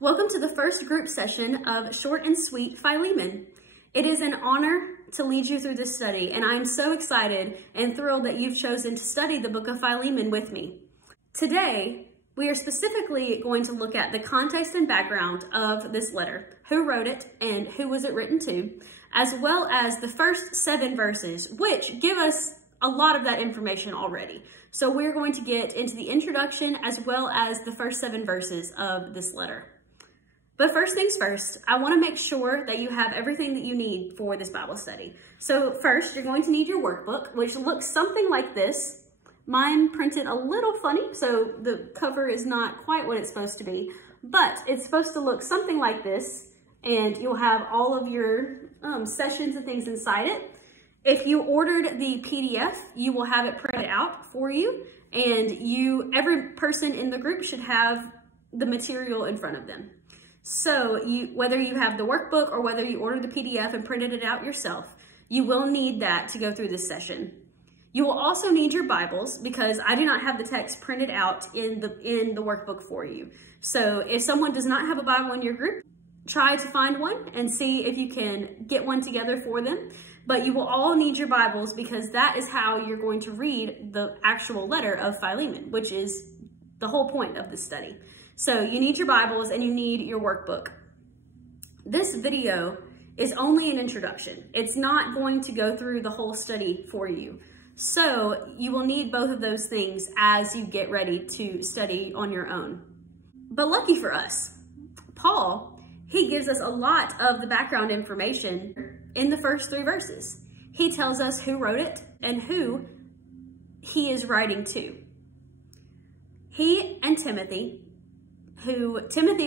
Welcome to the first group session of Short and Sweet Philemon. It is an honor to lead you through this study, and I'm so excited and thrilled that you've chosen to study the book of Philemon with me. Today, we are specifically going to look at the context and background of this letter, who wrote it and who was it written to, as well as the first 7 verses, which give us a lot of that information already. So we're going to get into the introduction as well as the first 7 verses of this letter. But first things first, I want to make sure that you have everything that you need for this Bible study. So first, you're going to need your workbook, which looks something like this. Mine printed a little funny, so the cover is not quite what it's supposed to be, but it's supposed to look something like this, and you'll have all of your sessions and things inside it. If you ordered the PDF, you will have it printed out for you, and every person in the group should have the material in front of them. So whether you have the workbook or whether you ordered the PDF and printed it out yourself, you will need that to go through this session. You will also need your Bibles because I do not have the text printed out in the workbook for you. So if someone does not have a Bible in your group, try to find one and see if you can get one together for them. But you will all need your Bibles because that is how you're going to read the actual letter of Philemon, which is the whole point of this study. So you need your Bibles and you need your workbook. This video is only an introduction. It's not going to go through the whole study for you. So you will need both of those things as you get ready to study on your own. But lucky for us, Paul, he gives us a lot of the background information in the first 3 verses. He tells us who wrote it and who he is writing to. He and Timothy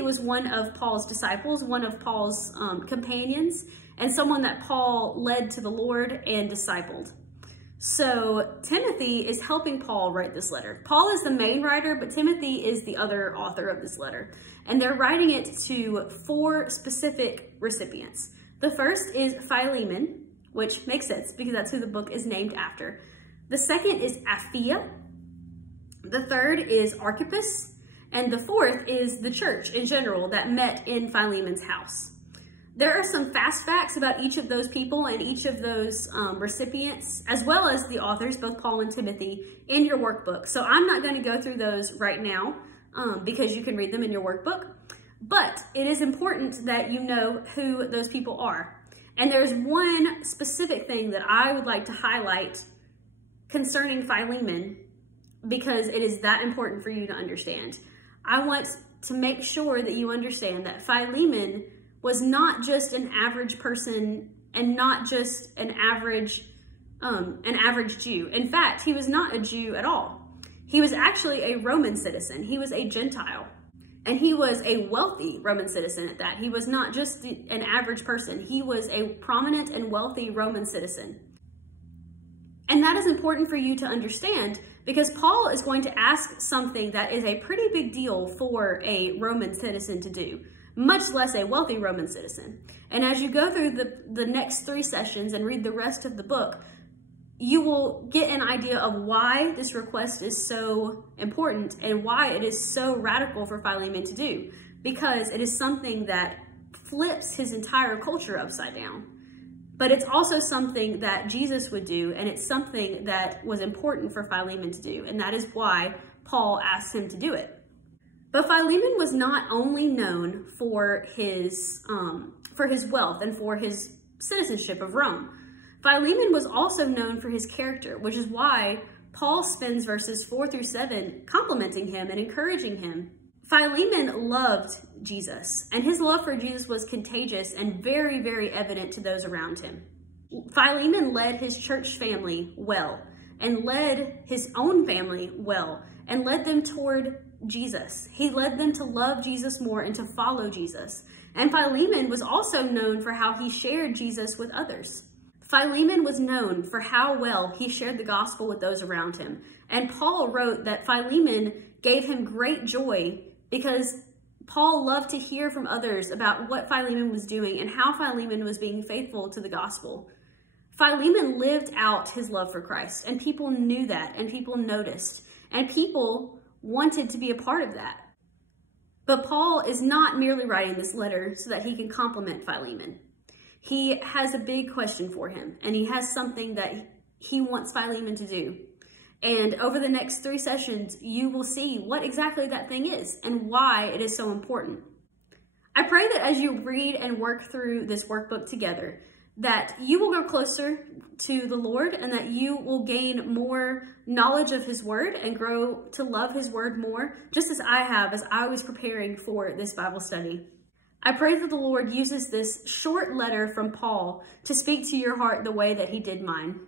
was one of Paul's disciples, one of Paul's companions, and someone that Paul led to the Lord and discipled. So Timothy is helping Paul write this letter. Paul is the main writer, but Timothy is the other author of this letter. And they're writing it to 4 specific recipients. The first is Philemon, which makes sense because that's who the book is named after. The second is Apphia. The third is Archippus. And the 4th is the church in general that met in Philemon's house. There are some fast facts about each of those people and each of those recipients, as well as the authors, both Paul and Timothy, in your workbook. So I'm not going to go through those right now because you can read them in your workbook. But it is important that you know who those people are. And there's one specific thing that I would like to highlight concerning Philemon because it is that important for you to understand. I want to make sure that you understand that Philemon was not just an average person and not just an average Jew. In fact, he was not a Jew at all. He was actually a Roman citizen. He was a Gentile. And he was a wealthy Roman citizen at that. He was not just an average person. He was a prominent and wealthy Roman citizen. And that is important for you to understand because Paul is going to ask something that is a pretty big deal for a Roman citizen to do, much less a wealthy Roman citizen. And as you go through the next 3 sessions and read the rest of the book, you will get an idea of why this request is so important and why it is so radical for Philemon to do, because it is something that flips his entire culture upside down. But it's also something that Jesus would do, and it's something that was important for Philemon to do, and that is why Paul asked him to do it. But Philemon was not only known for his wealth and for his citizenship of Rome. Philemon was also known for his character, which is why Paul spends verses 4 through 7 complimenting him and encouraging him. Philemon loved Jesus, and his love for Jesus was contagious and very, very evident to those around him. Philemon led his church family well, and led his own family well, and led them toward Jesus. He led them to love Jesus more and to follow Jesus. And Philemon was also known for how he shared Jesus with others. Philemon was known for how well he shared the gospel with those around him. And Paul wrote that Philemon gave him great joy because Paul loved to hear from others about what Philemon was doing and how Philemon was being faithful to the gospel. Philemon lived out his love for Christ, and people knew that, and people noticed, and people wanted to be a part of that. But Paul is not merely writing this letter so that he can compliment Philemon. He has a big question for him, and he has something that he wants Philemon to do. And over the next 3 sessions, you will see what exactly that thing is and why it is so important. I pray that as you read and work through this workbook together, that you will grow closer to the Lord and that you will gain more knowledge of his word and grow to love his word more, just as I have as I was preparing for this Bible study. I pray that the Lord uses this short letter from Paul to speak to your heart the way that he did mine.